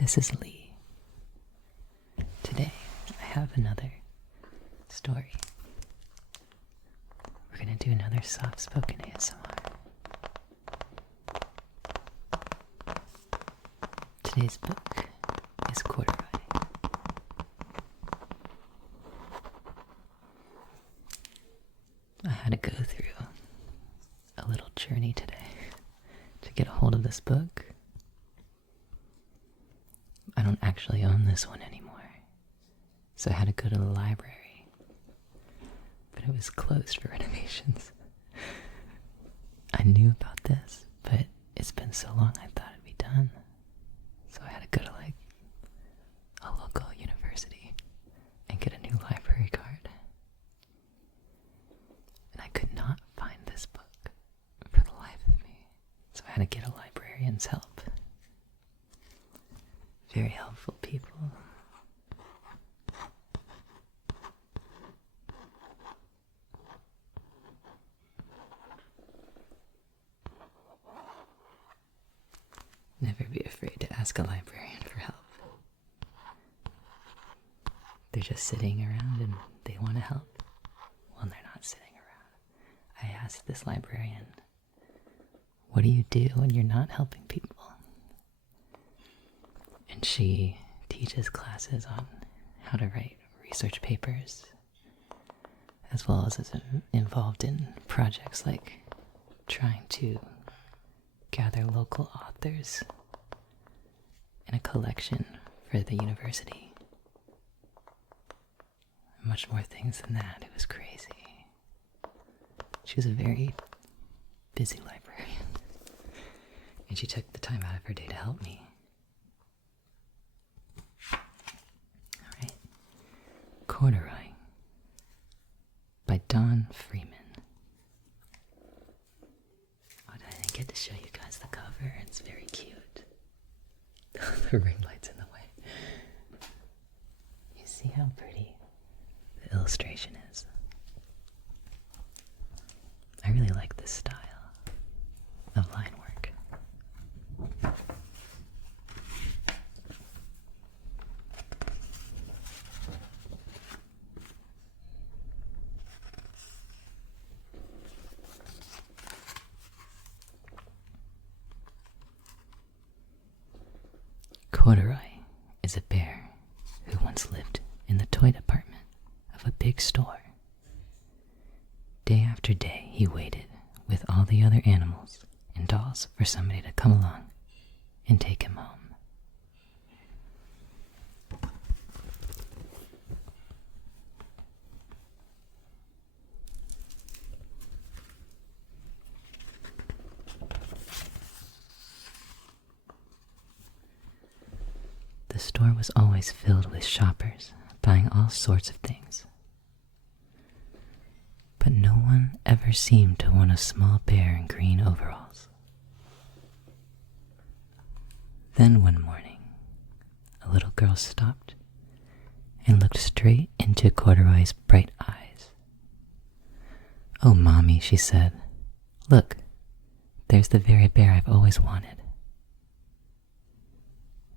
This is Lee. Today, I have another story. We're gonna do another soft-spoken ASMR. Today's book is Corduroy. I had to go through a little journey today to get a hold of this book. I don't actually own this one anymore, so I had to go to the library, but it was closed for renovations. I knew about this, but it's been so long I thought it'd be done, so I had to go to a local university and get a new library card. And I could not find this book for the life of me, so I had to get a librarian's help. Very helpful people. Never be afraid to ask a librarian for help. They're just sitting around and they want to help. Well, they're not sitting around. I asked this librarian, what do you do when you're not helping people? And she teaches classes on how to write research papers, as well as is involved in projects like trying to gather local authors in a collection for the university. Much more things than that. It was crazy. She was a very busy librarian, and she took the time out of her day to help me. Corduroy by Don Freeman. Oh, I didn't get to show you guys the cover. It's very cute. The ring light's in the way. You see how pretty the illustration is? I really like this style of line work. Corduroy is a bear who once lived in the toy department of a big store. Day after day, he waited with all the other animals and dolls for somebody to come along and take him home. The store was always filled with shoppers buying all sorts of things. But no one ever seemed to want a small bear in green overalls. Then one morning, a little girl stopped and looked straight into Corduroy's bright eyes. "Oh, Mommy," she said, "look, there's the very bear I've always wanted."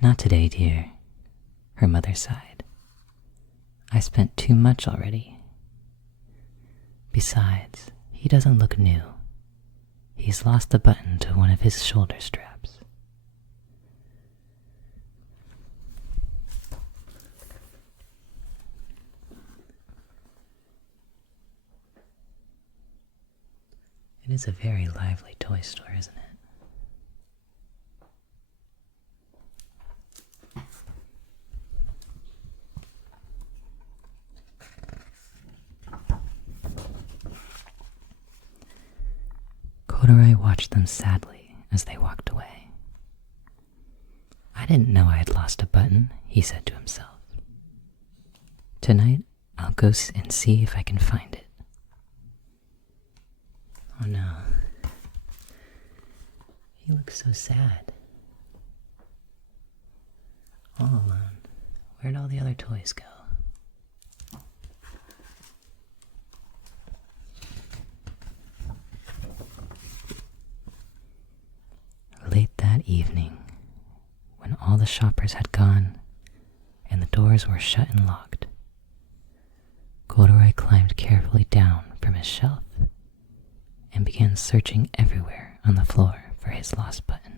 "Not today, dear," her mother sighed. "I spent too much already. Besides, he doesn't look new. He's lost the button to one of his shoulder straps." It is a very lively toy store, isn't it? Corduroy watched them sadly as they walked away. "I didn't know I had lost a button," he said to himself. "Tonight, I'll go and see if I can find it." Oh no. He looks so sad. All alone. Where'd all the other toys go? Late that evening, when all the the shoppers had gone, and the doors were shut and locked, Corduroy climbed carefully down from his shelf and began searching everywhere on the floor for his lost button.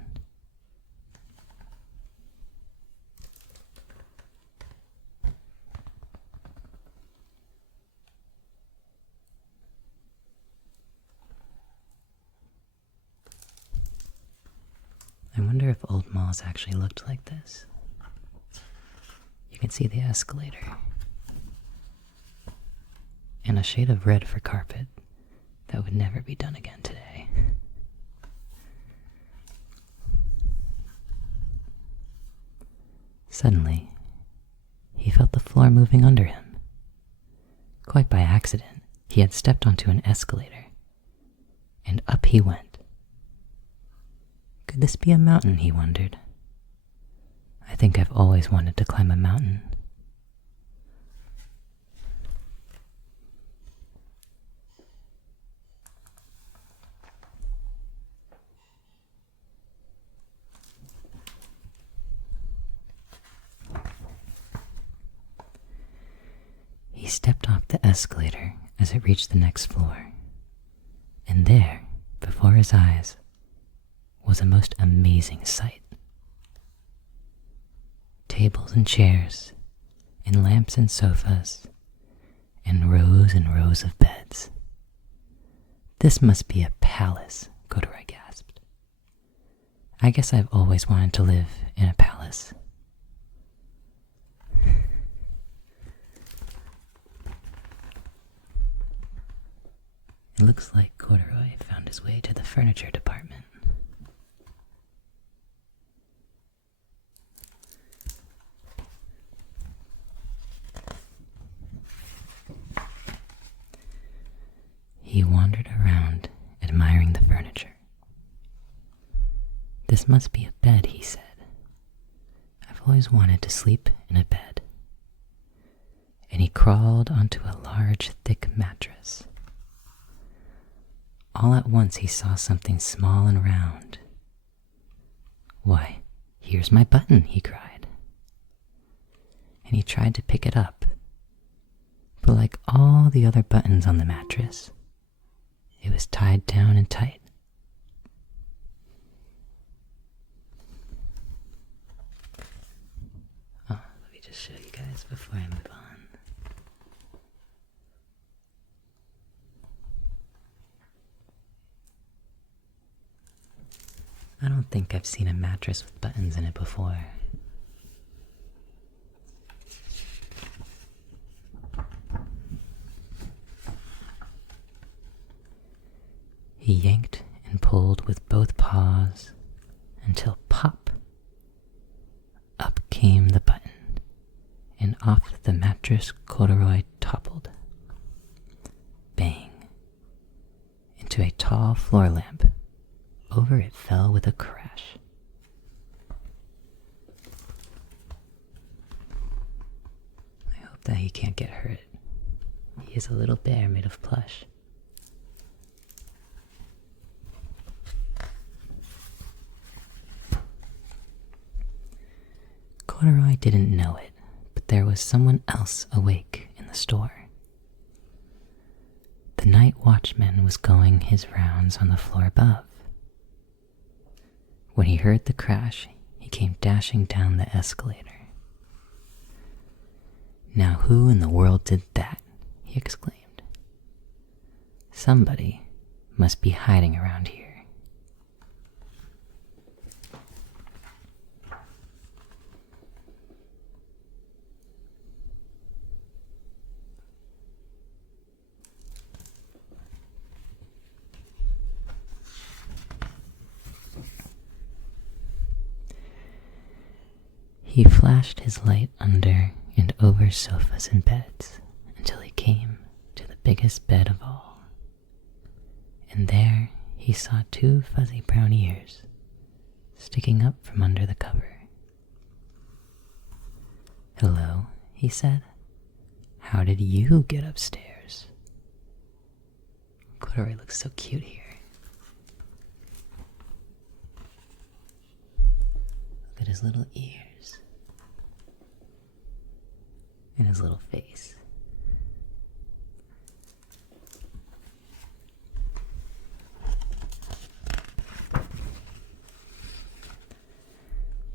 I wonder if old malls actually looked like this. You can see the escalator. And a shade of red for carpet that would never be done again today. Suddenly, he felt the floor moving under him. Quite by accident, he had stepped onto an escalator, and up he went. Could this be a mountain, he wondered. I think I've always wanted to climb a mountain. He stepped off the escalator as it reached the next floor, and there, before his eyes, was a most amazing sight. Tables and chairs, and lamps and sofas, and rows of beds. This must be a palace, Corduroy gasped. I guess I've always wanted to live in a palace. It looks like Corduroy found his way to the furniture department. He wandered around, admiring the furniture. This must be a bed, he said. I've always wanted to sleep in a bed. And he crawled onto a large, thick mattress. All at once he saw something small and round. Why, here's my button, he cried. And he tried to pick it up. But like all the other buttons on the mattress, it was tied down and tight. Oh, let me just show you guys before I move on. I don't think I've seen a mattress with buttons in it before. He yanked and pulled with both paws until pop! Up came the button, and off the mattress Corduroy toppled. Bang! Into a tall floor lamp. Over it fell with a crash. I hope that he can't get hurt. He is a little bear made of plush. Corduroy didn't know it, but there was someone else awake in the store. The night watchman was going his rounds on the floor above. When he heard the crash, he came dashing down the escalator. Now who in the world did that? He exclaimed. Somebody must be hiding around here. He flashed his light under and over sofas and beds until he came to the biggest bed of all. And there he saw two fuzzy brown ears sticking up from under the cover. Hello, he said. How did you get upstairs? Corduroy looks so cute here. Look at his little ears. and his little face.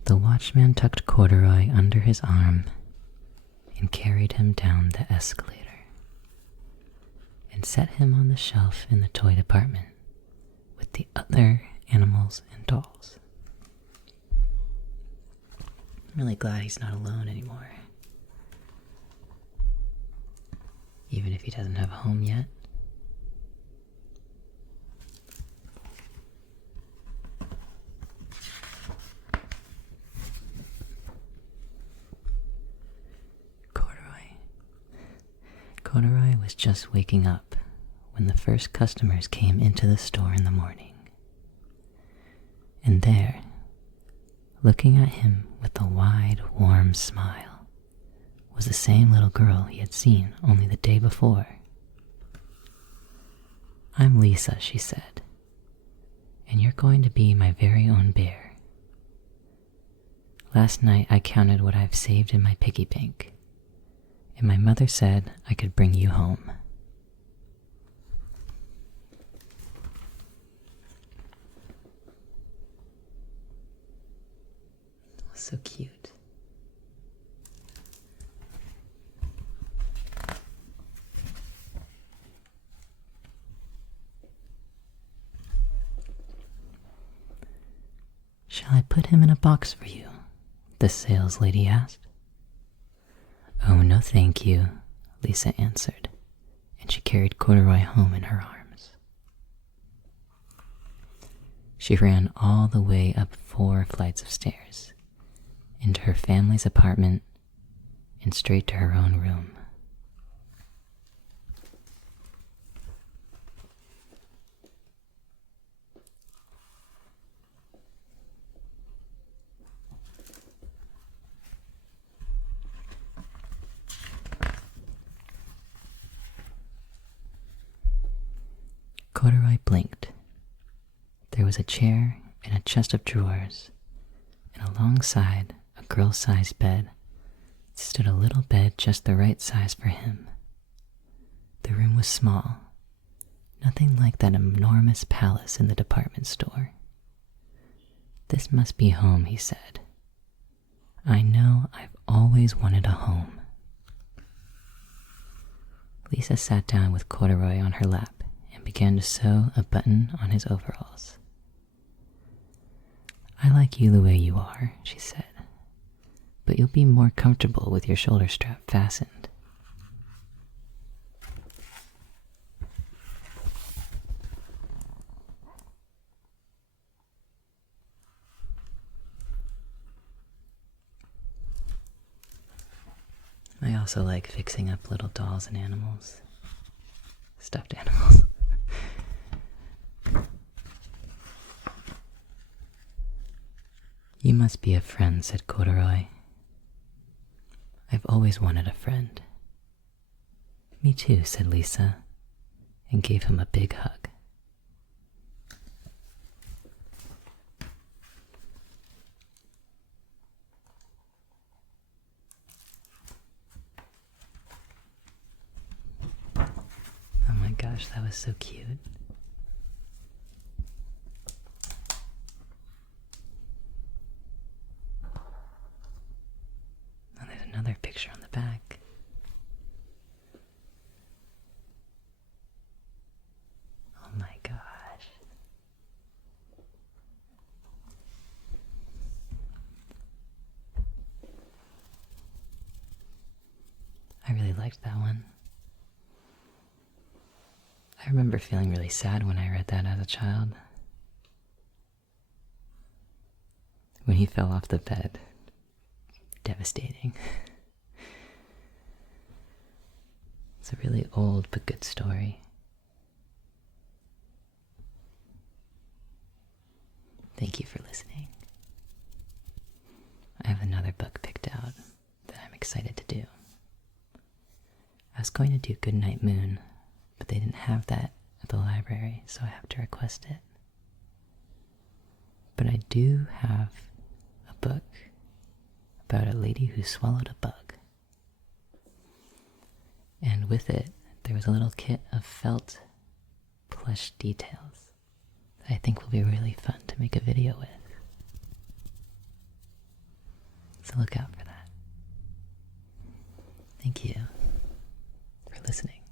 The watchman tucked Corduroy under his arm and carried him down the escalator and set him on the shelf in the toy department with the other animals and dolls. I'm really glad he's not alone anymore. Even if he doesn't have a home yet. Corduroy was just waking up when the first customers came into the store in the morning. And there, looking at him with a wide, warm smile, was the same little girl he had seen only the day before. "I'm Lisa," she said, "and you're going to be my very own bear. Last night I counted what I've saved in my piggy bank, and my mother said I could bring you home." So cute. "Shall I put him in a box for you?" the sales lady asked. "Oh, no thank you," Lisa answered, and she carried Corduroy home in her arms. She ran all the way up 4 flights of stairs, into her family's apartment, and straight to her own room. Corduroy blinked. There was a chair and a chest of drawers, and alongside a girl-sized bed stood a little bed just the right size for him. The room was small, nothing like that enormous palace in the department store. "This must be home," he said. "I know I've always wanted a home." Lisa sat down with Corduroy on her lap and began to sew a button on his overalls. "I like you the way you are," she said, "but you'll be more comfortable with your shoulder strap fastened." I also like fixing up little dolls and animals. Stuffed animals. "You must be a friend," said Corduroy. "I've always wanted a friend." "Me too," said Lisa, and gave him a big hug. Oh my gosh, that was so cute. Oh, there's another picture on the back. Oh my gosh. I really liked that one. I remember feeling really sad when I read that as a child. When he fell off the bed. Devastating. It's a really old but good story. Thank you for listening. I have another book picked out that I'm excited to do. I was going to do Goodnight Moon, but they didn't have that at the library, so I have to request it. But I do have a book about a lady who swallowed a bug. And with it, there was a little kit of felt plush details that I think will be really fun to make a video with. So look out for that. Thank you for listening.